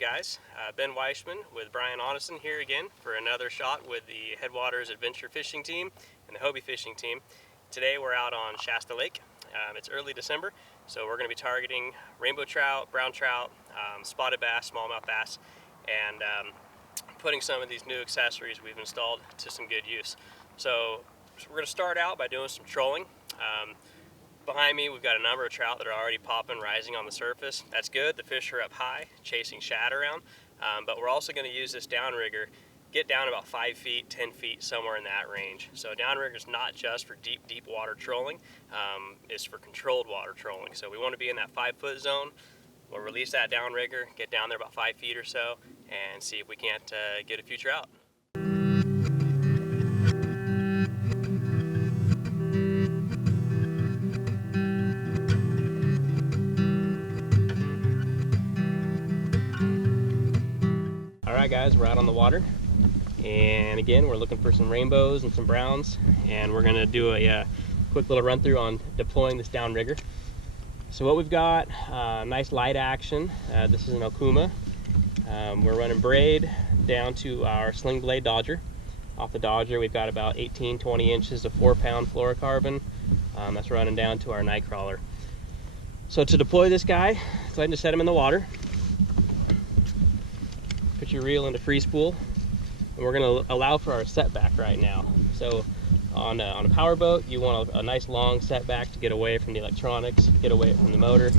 guys. Ben Wiechman with Brian Onison here again for another shot with the Headwaters Adventure Fishing Team and the Hobie Fishing Team. Today we're out on Shasta Lake. It's early December, so we're going to be targeting rainbow trout, brown trout, spotted bass, smallmouth bass, and putting some of these new accessories we've installed to some good use. So we're going to start out by doing some trolling. Behind me we've got a number of trout that are already popping, rising on the surface. That's good. The fish are up high, chasing shad around. But we're also going to use this downrigger, get down about 5 feet, 10 feet, somewhere in that range. So downrigger is not just for deep water trolling, it's for controlled water trolling. So we want to be in that 5-foot zone. We'll release that downrigger, get down there about 5 feet or so, and see if we can't get a few trout. Alright guys, we're out on the water, and again we're looking for some rainbows and some browns, and we're going to do a quick little run through on deploying this downrigger. So what we've got, nice light action. This is an Okuma. We're running braid down to our sling blade dodger. Off the dodger we've got about 18-20 inches of 4-pound fluorocarbon. That's running down to our night crawler. So to deploy this guy, go ahead and set him in the water. Put your reel into free spool, and we're going to allow for our setback right now. So on a power boat, you want a nice long setback to get away from the electronics, get away from the motor.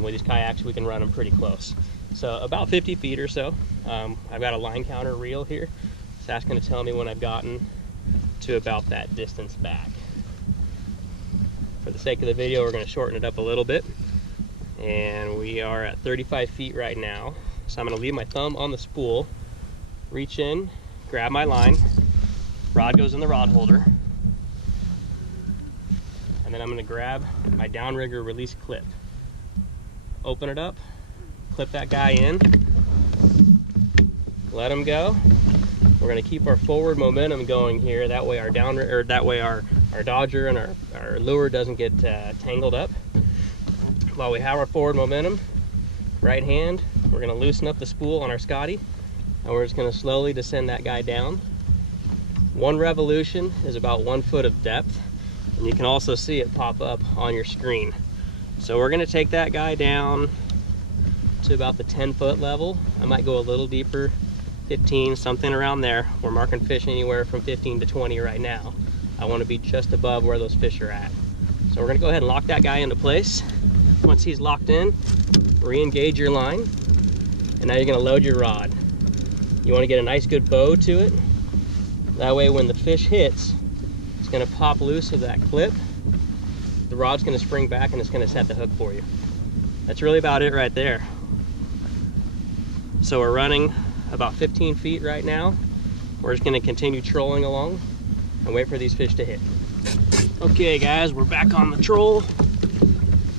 With these kayaks, we can run them pretty close. So about 50 feet or so. I've got a line counter reel here, so that's going to tell me when I've gotten to about that distance back. For the sake of the video, we're going to shorten it up a little bit, and we are at 35 feet right now. So I'm going to leave my thumb on the spool, reach in, grab my line, rod goes in the rod holder, and then I'm going to grab my downrigger release clip. Open it up, clip that guy in, let him go. We're going to keep our forward momentum going here, that way our our dodger and our lure doesn't get tangled up. While we have our forward momentum, right hand, we're going to loosen up the spool on our Scotty, and we're just going to slowly descend that guy down. One revolution is about 1 foot of depth, and you can also see it pop up on your screen. So we're going to take that guy down to about the 10-foot level. I might go a little deeper, 15, something around there. We're marking fish anywhere from 15 to 20 right now. I want to be just above where those fish are at. So we're going to go ahead and lock that guy into place. Once he's locked in, re-engage your line, and now you're going to load your rod. You want to get a nice good bow to it. That way when the fish hits, it's going to pop loose of that clip. The rod's going to spring back and it's going to set the hook for you. That's really about it right there. So we're running about 15 feet right now. We're just going to continue trolling along and wait for these fish to hit. Okay guys, we're back on the troll.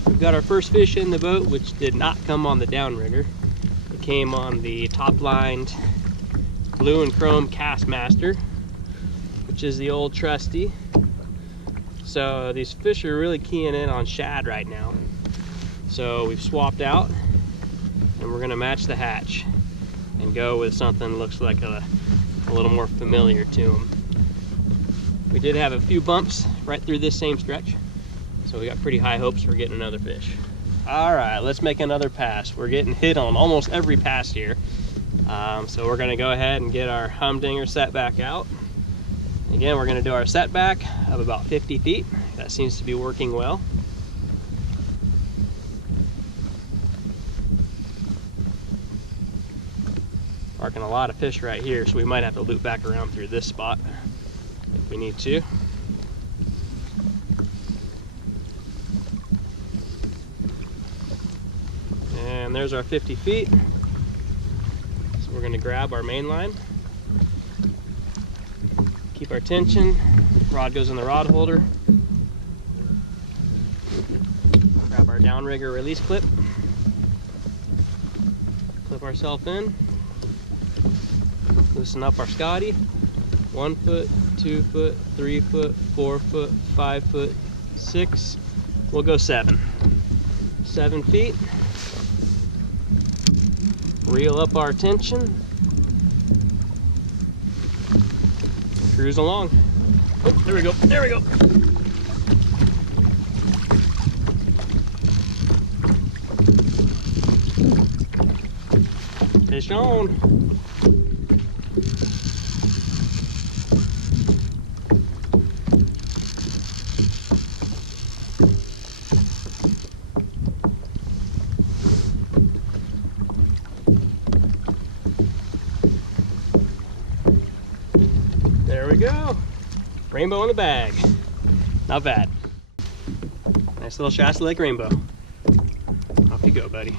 We've got our first fish in the boat, which did not come on the downrigger. It came on the top-lined blue and chrome Castmaster, which is the old trusty. So these fish are really keying in on shad right now. So we've swapped out, and we're gonna match the hatch and go with something that looks like a little more familiar to them. We did have a few bumps right through this same stretch, so we got pretty high hopes for getting another fish. All right, let's make another pass. We're getting hit on almost every pass here. So we're gonna go ahead and get our humdinger setback out. Again, we're gonna do our setback of about 50 feet. That seems to be working well. Marking a lot of fish right here, so we might have to loop back around through this spot if we need to. And there's our 50 feet. So we're going to grab our main line, keep our tension, rod goes in the rod holder, grab our downrigger release clip, clip ourselves in, loosen up our Scotty. 1 foot, 2 foot, 3 foot, 4 foot, 5 foot, 6. We'll go 7. 7 feet. reel up our tension. Cruise along. Oh, there we go, there we go. Fish on. There we go. Rainbow in the bag. Not bad. Nice little Shasta Lake rainbow. Off you go, buddy.